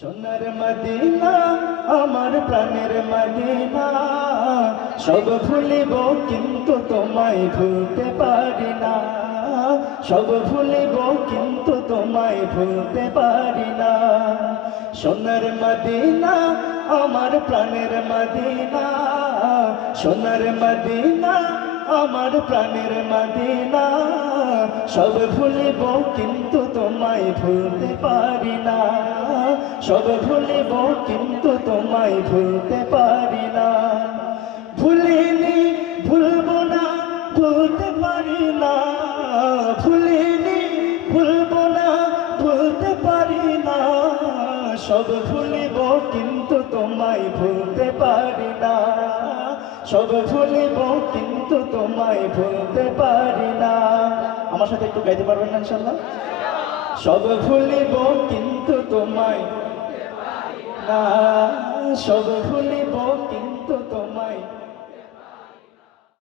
সোনার মদিনা আমার প্রাণের মদিনা, সব ভুলিব কিন্তু তোমায় ভুলতে পারি না। সব ভুলিব কিন্তু তোমায় ভুলতে পারি না। সোনার মদিনা আমার প্রাণের মদিনা, সোনার মদিনা আমার প্রাণের মদিনা, সব ভুলিব কিন্তু তোমায় ভুলতে পারি না। সব ভুলিব কিন্তু তোমায় ভুলতে পারি না। ভুলিনি ভুলবো না ভুলতে পারি না, ভুলিনি ভুলবো না ভুলতে পারি না। সব ভুলিব কিন্তু তোমায় ভুলতে পারি না। সব ভুলিব কিন্তু তোমায় ভুলতে পারি না। আমার সাথে একটু গাইতে পারবেন না ইনশাআল্লাহ? সব ভুলিব কিন্তু তোমায় না, সব ভুলিব কিন্তু তোমায়